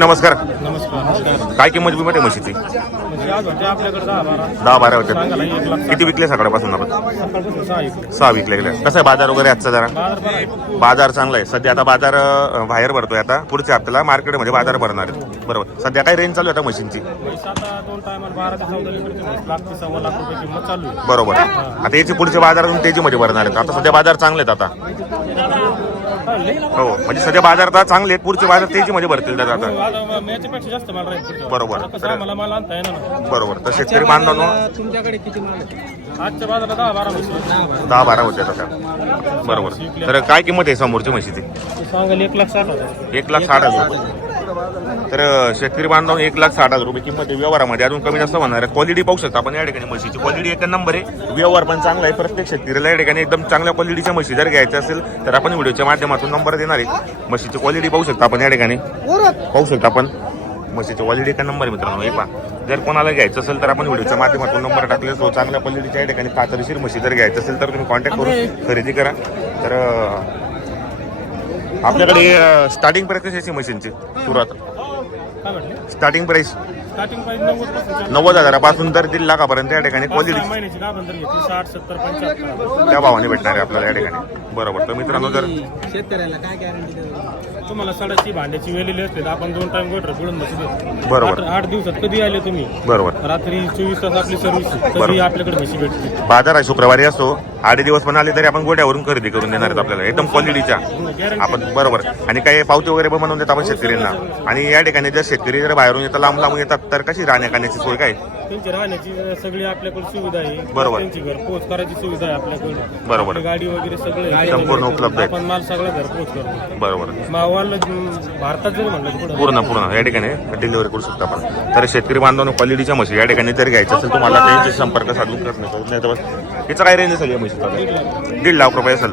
नमस्कार. नमस्कार काय किंमत बिमत आहे म्हशीची? दहा बारा. लाख किती विकले सकाळपासून आपण? सहा विकले गेले कसं आहे बाजार वगैरे आजचा जरा? बाजार चांगला आहे. सध्या आता बाजार बाहेर भरतोय आता. पुढच्या हप्त्याला मार्केटमध्ये बाजार भरणार आहे बरोबर. सध्या काय रेंज चालू आहे आता आहे. बरोबर. आता याची पुढचे बाजार अजून तेजीमध्ये भरणार आहेत. आता सध्या बाजार चांगले आहेत आता. हो म्हणजे सध्या बाजार आता चांगले आहेत. पुढचे बाजार तेजीमध्ये भरतील त्याचा आता आता याच्यापेक्षा जास्त माल राहील पुढच्या. बरोबर. आता कसं आम्हाला माल आणता येणार ना बरोबर. तर शेतकरी बांधवांनो तुमच्याकडे किती माल आहे? आजच्या बाजारात दहा बारा म्हशी आहेत. दहा बारा होते आता. बरोबर. तर काय किंमत आहे समोरची म्हशीची? सांगायला एक लाख साठ हजार. एक लाख साठ हजार. रुपये तर शेतकरी बांधव एक लाख साठ हजार रुपये किंमत आहे व्यवहारामध्ये. अजून कमी जास्त होणार आहे. क्वालिटी पाहू शकता आपण या ठिकाणी म्हशीची. क्वालिटी एक नंबर आहे. व्यवहार पण चांगला आहे. प्रत्येक शेतकऱ्याला या ठिकाणी एकदम चांगल्या क्वालिटीच्या म्हशी जर घ्यायच्या असेल तर आपण व्हिडिओच्या माध्यमातून नंबर देणार आहे. म्हशीची क्वालिटी पाहू शकता आपण या ठिकाणी. पाहू शकता आपण. म्हशीची क्वालिटी एक नंबर आहे मित्रांनो. एक पहा. जर कोणाला घ्यायचं असेल तर आपण व्हिडिओच्या माध्यमातून नंबर टाकले सो चांगल्या क्वालिटीच्या या ठिकाणी खात्रीशीर म्हशी जर घ्यायचं असेल तर तुम्ही कॉन्टॅक्ट करून खरेदी करा. तर आपल्याकडे स्टार्टिंग प्राइस कशी आहे मशीनची? सुरुवात. काय म्हटले? स्टार्टिंग प्राइस नव्वदपासून नव्वद हजारापासून तर दीड लाखापर्यंत या ठिकाणी क्वालिटी सहा महिन्याची का बंदर घेतली साठ सत्तर पंच्याहत्तर. त्या भावाने भेटणार आहे आपल्याला या ठिकाणी. बरोबर. तर मित्रांनो जर शेतकऱ्याला काय गॅरंटी देतो तुम्हाला सडाची भांड्याची वेलेली असते तर आपण दोन टाइम गोटर पिळून बसू देतो बरोबर. आठ- दिवसात कधी आले तुम्ही? बरोबर. रात्री चोवीस तास आपली सर्व्हिस. कधी आपल्याकडे म्हशी भेटते बाजार आहे शुक्रवारी असतो आठ दिवस पण आले तरी आपण गोट्यावरून खरेदी करून देणार आहेत आपल्याला. एकदम क्वालिटीच्या आपण बरोबर. आणि काही पावती वगैरे पण बनवून देतात आपण शेतकऱ्यांना. आणि या ठिकाणी जर शेतकरी जर बाहेरून येतात लांब लांब येतात तर कशी राहण्या खाण्याची सोय काय? त्यांची राहण्याची सगळी आपल्याकडे सुविधा आहे. बरोबर. त्यांची घरपोच करायची सुविधा आहे आपल्याकडे बरोबर. आपली गाडी वगैरे सगळं संपूर्ण उपलब्ध आहे. आपण माल सगळा घरपोच करतो बरोबर. मावाला भारतात जरी म्हणलं तर पुढं. पूर्ण पूर्ण. या ठिकाणी डिलिव्हरी करू शकता आपण. तर शेतकरी बांधवांनो क्वालिटीच्या म्हशी या ठिकाणी जर घ्यायचं असेल तुम्हाला त्यांचे संपर्क साधून करण्याचा नाही. तर बस याचं काय रेंज असेल या म्हशीचा? दीड लाख. रुपये असेल.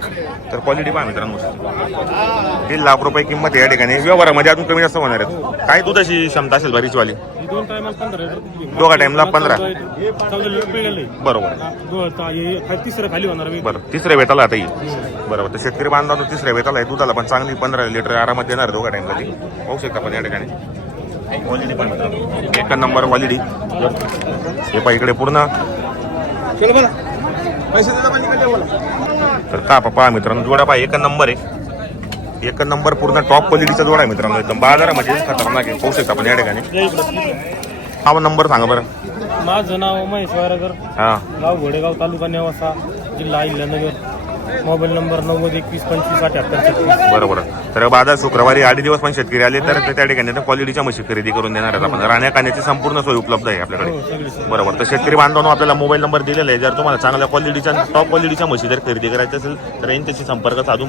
तर क्वालिटी पहा मित्रांनो. म्हशीची. दीड लाख रुपये किंमत आहे या ठिकाणी. व्यवहारामध्ये अजून कमी जास्त होणार आहेत. काय दुधाची क्षमता असेल बरीच वाली ही दोन टायमाला पंधरा लिटर. दोघा टाइमला पंधरा. चौदा लिटर. बरोबर. खाली तिसरं खाली होणार आहे. बरं तिसऱ्या वेताला आता येईल. बरोबर तर शेतकरी बांधवांनो तिसऱ्या वेताला आहे. दुधाला पण चांगली पंधरा लिटर आरामात देणार दोघा टाइमला ती पाहू शकता पण या ठिकाणी. क्वालिटी पण एक नंबर क्वालिटी हे पहा इकडे पूर्ण. तर का पहा मित्रांनो जोडा पहा एक नंबर आहे. एक नंबर पूर्ण टॉप क्वालिटीचा जोडा आहे मित्रांनो. एकदम बाजारामध्ये खतरनाक आहे. पाहू शकता आपण या ठिकाणी. हा नंबर सांगा बरं. माझं नाव महेश हा. गाव घोडेगाव तालुका नेवासा जिल्हा अहिल्यानगर. मोबाईल नंबर नव्वद एकवीस पंचवीस अठ्याहत्तर छत्तीस. बरोबर. तर बाजार शुक्रवारी आठ दिवस पण शेतकरी आले तर ते त्या ठिकाणी क्वालिटीच्या म्हशी खरेदी करून देणार आहेत आपण. राहण्या खाण्याची संपूर्ण सोय उपलब्ध आहे आपल्याकडे. हो सगळी. बरोबर. तर शेतकरी बांधवांनो आपल्याला मोबाईल नंबर दिलेला आहे. जर तुम्हाला चांगल्या क्वालिटीच्या टॉप क्वालिटीच्या म्हशी जर खरेदी करायची असेल तर यांच्याशी संपर्क साधून